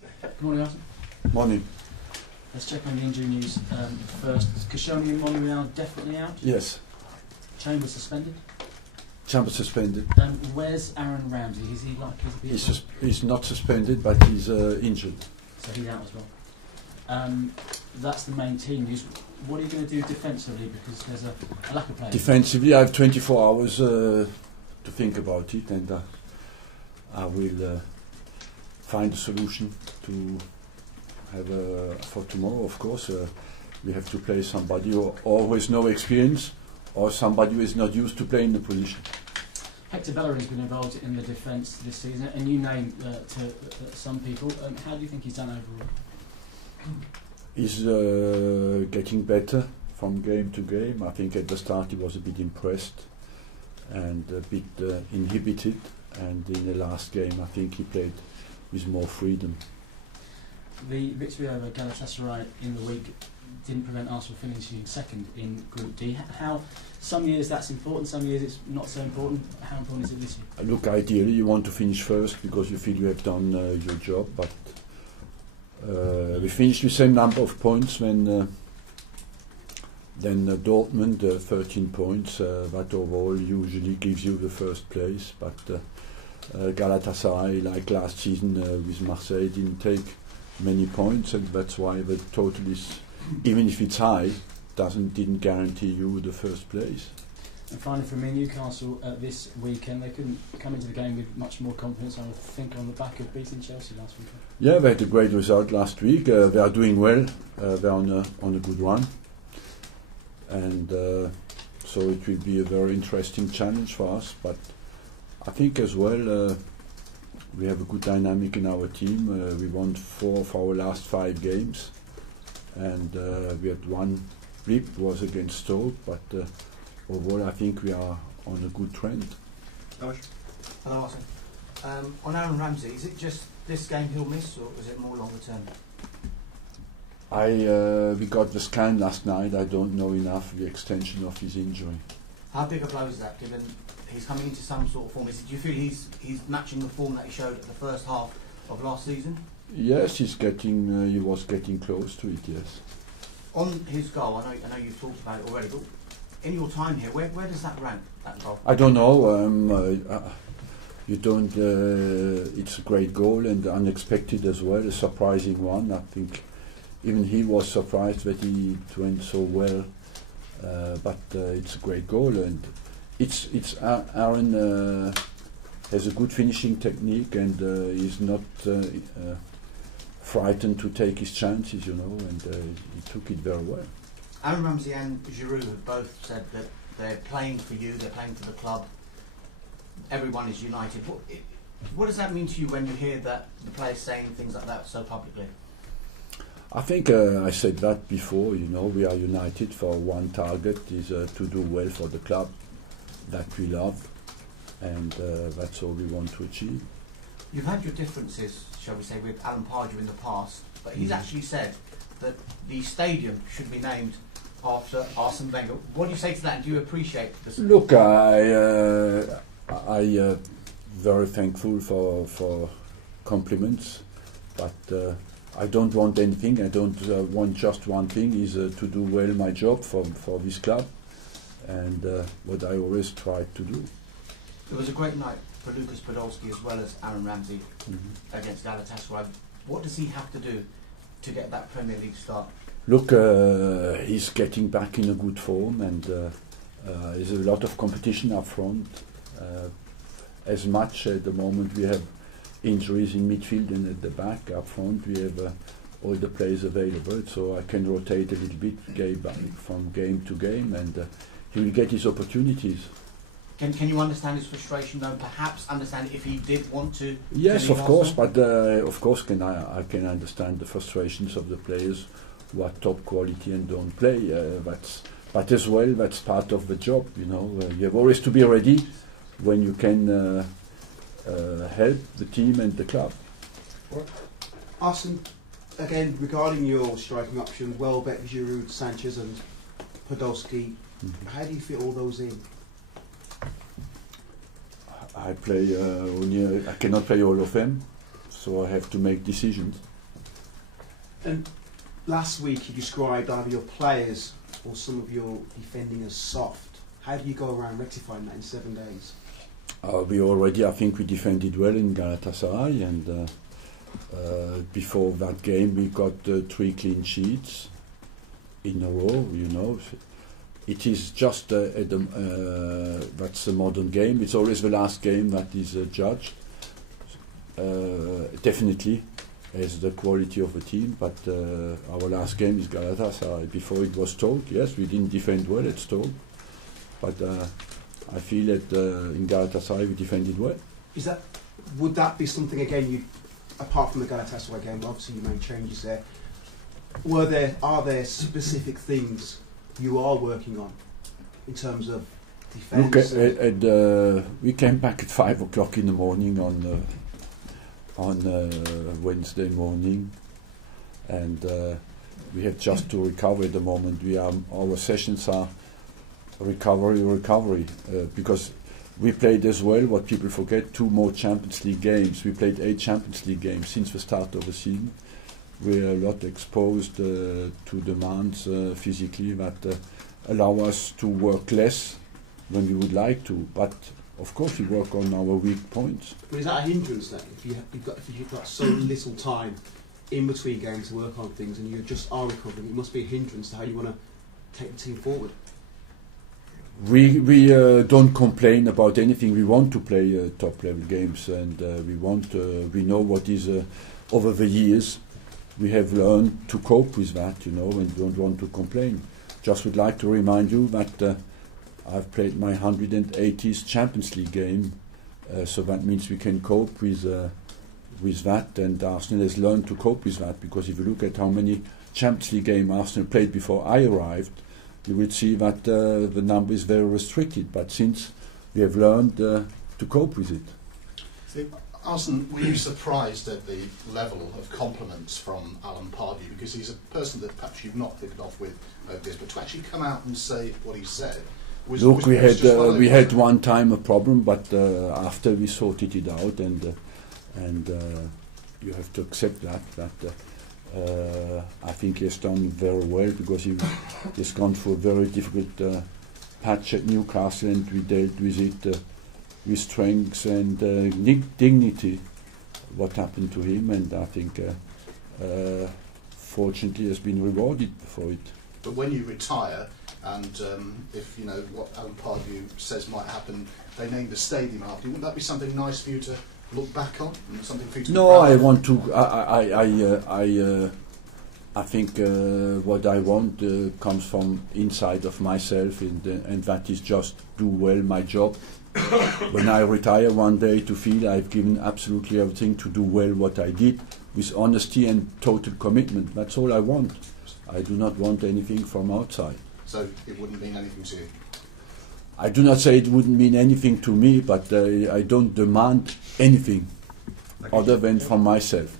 Good morning, Arsene. Morning. Let's check on the injury news first. Koscielny and Monreal definitely out? Yes. Chambers suspended? Chambers suspended. Where's Aaron Ramsey? Is he likely to be He's not suspended, but he's injured. So he's out as well. That's the main team news. What are you going to do defensively? Because there's a lack of players. Defensively, I have 24 hours to think about it, and I will find a solution to have for tomorrow. Of course, we have to play somebody who always no experience, or somebody who is not used to playing the position. Hector Bellerin's been involved in the defence this season, a new name to some people. How do you think he's done overall? He's getting better from game to game. I think at the start he was a bit impressed and a bit inhibited, and in the last game I think he played with more freedom. The victory over Galatasaray in the week didn't prevent Arsenal finishing second in Group D. How some years that's important, some years it's not so important. How important is it this year? Look, ideally you want to finish first because you feel you have done your job, but we finished with the same number of points than Dortmund, 13 points. That overall usually gives you the first place, but Galatasaray, like last season with Marseille, didn't take many points, and that's why the total is, even if it's high, didn't guarantee you the first place. And finally, for me, Newcastle this weekend, they couldn't come into the game with much more confidence, I would think, on the back of beating Chelsea last weekend. Yeah, they had a great result last week. They are doing well. They're on a good run, and so it will be a very interesting challenge for us. But I think as well we have a good dynamic in our team. We won 4 of our last 5 games, and we had one blip was against Stoke, but overall I think we are on a good trend. Hello, Arsene. On Aaron Ramsey, is it just this game he'll miss, or is it more longer term? We got the scan last night. I don't know enough the extension of his injury. How big a blow is that, given he's coming into some sort of form? Do you feel he's matching the form that he showed at the first half of last season? Yes, he was getting close to it, yes. On his goal, I know you've talked about it already, but in your time here, where does that rank, that goal? I don't know. You don't. It's a great goal and unexpected as well, a surprising one. I think even he was surprised that it went so well. But it's a great goal, and Aaron has a good finishing technique, and he's not frightened to take his chances, and he took it very well. Aaron Ramsey and Giroud have both said that they're playing for you, they're playing for the club. Everyone is united. What does that mean to you when you hear that the players saying things like that so publicly? I think I said that before. We are united for one target, is to do well for the club that we love, and that's all we want to achieve. You've had your differences, shall we say, with Alan Pardew in the past, but he's actually said that the stadium should be named after Arsene Wenger. What do you say to that, and do you appreciate this? Look, I very thankful for compliments, but I don't want anything. I don't want just one thing, is to do well my job for this club, and what I always try to do. It was a great night for Lucas Podolski as well as Aaron Ramsey against Galatasaray. What does he have to do to get that Premier League start? Look, he's getting back in a good form, and there's a lot of competition up front. As much at the moment we have injuries in midfield and at the back. Up front we have all the players available, so I can rotate a little bit from game to game, and he will get his opportunities. Can you understand his frustration, though? Perhaps understand if he did want to? Yes, of course, but of course I can understand the frustrations of the players who are top quality and don't play. But as well, that's part of the job. You have always to be ready when you can help the team and the club. Arsene, again, regarding your striking options, Welbeck, Giroud, Sanchez and Podolski, how do you fit all those in? I play I cannot play all of them, so so I have to make decisions. And last week you described either your players or some of your defending as soft. How do you go around rectifying that in 7 days? I think we defended well in Galatasaray, and before that game we got 3 clean sheets in a row, you know. It is just that's a modern game. It's always the last game that is judged. Definitely as the quality of the team, but our last game is Galatasaray. Before it was Stoke. Yes, we didn't defend well at Stoke, but I feel that in Galatasaray we defended well. Would that be something again? You, apart from the Galatasaray game, obviously you made changes there. Are there specific things you are working on in terms of defence? Look, we came back at 5 o'clock in the morning on Wednesday morning, and we have just to recover at the moment. Our sessions are recovery, because we played as well, what people forget, 2 more Champions League games. We played 8 Champions League games since the start of the season. We're a lot exposed to demands physically that allow us to work less when we would like to, but of course we work on our weak points. But is that a hindrance then? If you've got so little time in between games to work on things and you just are recovering, it must be a hindrance to how you want to take the team forward. We don't complain about anything. We want to play top level games, and we know what is over the years we have learned to cope with that, you know, and don't want to complain. Just would like to remind you that I've played my 180th Champions League game, so that means we can cope with that, and Arsenal has learned to cope with that, because if you look at how many Champions League games Arsenal played before I arrived, you will see that the number is very restricted, but since we have learned to cope with it. See, Arsene, were you surprised at the level of compliments from Alan Pardew? Because he's a person that perhaps you've not hit it off with over this, but to actually come out and say what he said was... Look, we had one time a problem, but after we sorted it out, and you have to accept that I think he has done very well, because he's gone through a very difficult patch at Newcastle, and we dealt with it with strength and dignity, what happened to him, and I think fortunately has been rewarded for it. But when you retire, and if you know what Alan Pardew says might happen, they named a stadium after you, wouldn't that be something nice for you to look back on, and something for you to... No, I want to. I think what I want comes from inside of myself, and that is just do well my job. When I retire one day, to feel I've given absolutely everything to do well what I did, with honesty and total commitment. That's all I want. I do not want anything from outside. So it wouldn't mean anything to you? I do not say it wouldn't mean anything to me, but I don't demand anything other than from myself.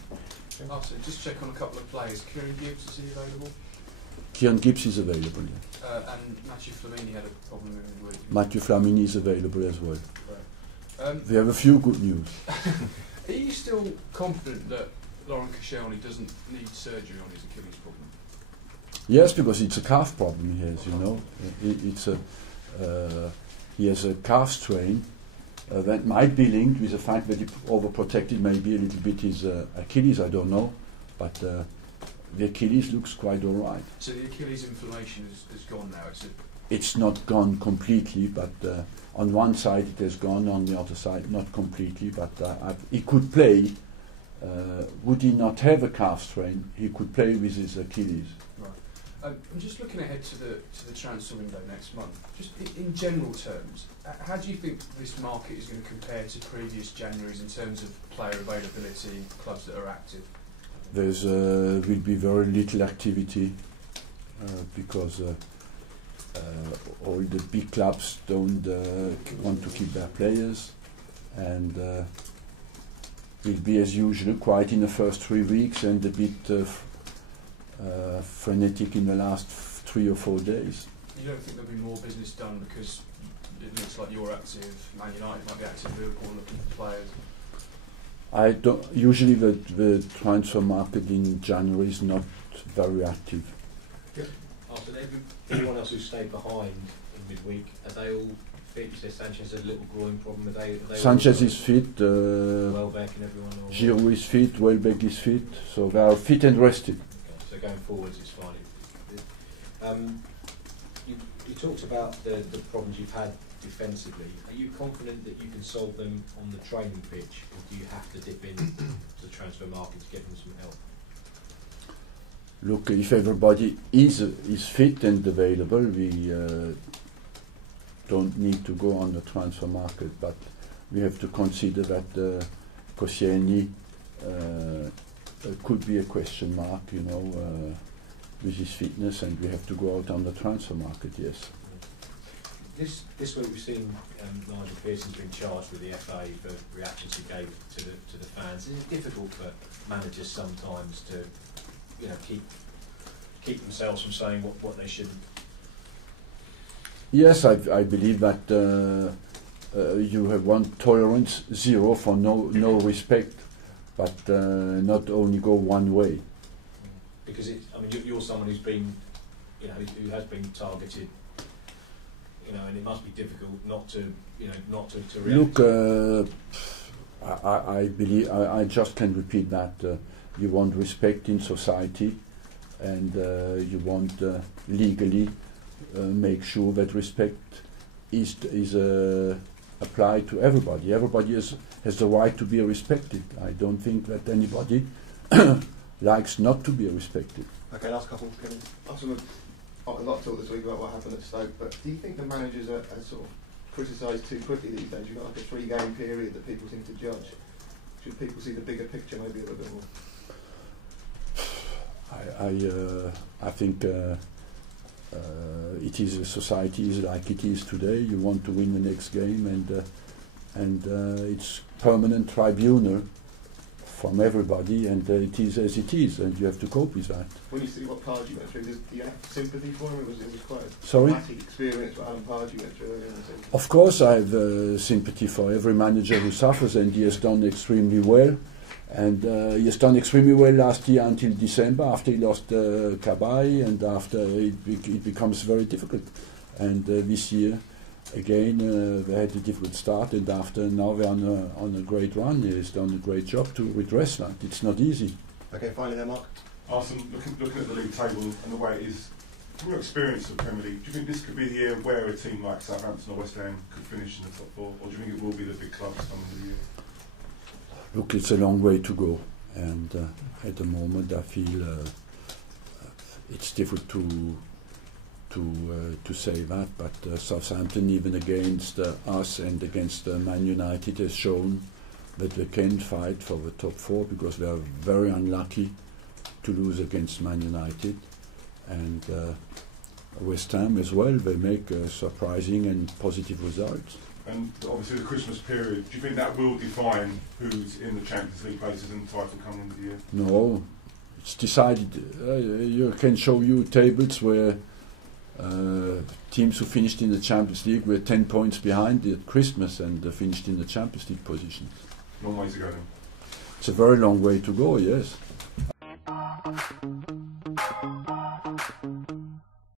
Arsene, just check on a couple of players. Kieran Gibbs, is he available? Kieran Gibbs is available, yeah. And Matthew Flamini had a problem in the week. Matthew Flamini is available as well. Right. We have a few good news. Are you still confident that Laurent Koscielny doesn't need surgery on his Achilles problem? Yes, because it's a calf problem he has, you know. He has a calf strain that might be linked with the fact that he overprotected maybe a little bit his Achilles, I don't know. But the Achilles looks quite all right. So the Achilles inflammation is gone now? It's not gone completely, but on one side it has gone, on the other side not completely, but he could play. Would he not have a calf strain, he could play with his Achilles. Right. I'm just looking ahead to the transfer window next month. Just in general terms, how do you think this market is going to compare to previous Januaries in terms of player availability, clubs that are active? There's will be very little activity because all the big clubs don't want to keep their players, and will be as usual quiet in the first 3 weeks and a bit frenetic in the last 3 or 4 days. You don't think there'll be more business done because it looks like you're active, Man United might be active, Liverpool looking for players? I don't. Usually, the transfer market in January is not very active. After everyone else who stayed behind in midweek, are they all fit? You said Sanchez had a little groin problem. Are they Sanchez is fit. Welbeck and everyone. Giroud is fit. Welbeck is fit. So they are fit and rested. Okay, so going forwards, it's fine. You talked about the problems you've had defensively. Are you confident that you can solve them on the training pitch, or do you have to dip into the transfer market to get them some help? Look, if everybody is fit and available, we don't need to go on the transfer market, but we have to consider that Koscielny could be a question mark, with his fitness, and we have to go out on the transfer market, yes. This week we've seen Nigel Pearson's been charged with the FA for reactions he gave to the fans. Is it difficult for managers sometimes to keep themselves from saying what they shouldn't? Yes, I believe that you have one tolerance, zero for no respect, but not only go one way. Because you're someone who's been, who has been targeted, and it must be difficult not to react. Look, I believe I just can repeat that you want respect in society, and you want legally make sure that respect is applied to everybody. Everybody has the right to be respected. I don't think that anybody likes not to be respected. Okay, last couple. A lot of talk this week about what happened at Stoke, but do you think the managers are sort of criticised too quickly these days? You've got like a 3-game period that people seem to judge. Should people see the bigger picture maybe a little bit more? I think it is a society is like it is today. You want to win the next game, and it's permanent tribunal from everybody, and it is as it is, and you have to cope with that. When you see what Pardew went through, do you have sympathy for him? It was quite a Sorry? traumatic experience what Alan Pardew went through earlier in the season. Of course, I have sympathy for every manager who suffers, and he has done extremely well. And he has done extremely well last year until December, after he lost Kabay, and after it becomes very difficult. And this year, again, they had a difficult start, and now they're on a great run. He's done a great job to redress that. It's not easy. Okay, finally there, Mark. Arsene, looking at the league table and the way it is, from your experience of the Premier League, do you think this could be the year where a team like Southampton or West Ham could finish in the top 4, or do you think it will be the big clubs coming of the year? Look, it's a long way to go, and at the moment I feel it's difficult to say that, but Southampton, even against us and against Man United, has shown that they can fight for the top 4, because they are very unlucky to lose against Man United, and West Ham as well. They make surprising and positive results. And obviously the Christmas period, do you think that will define who's in the Champions League places in the title coming into the year? No, it's decided. You can show you tables where teams who finished in the Champions League were 10 points behind at Christmas and finished in the Champions League positions. Long way to go then. It's a very long way to go, yes.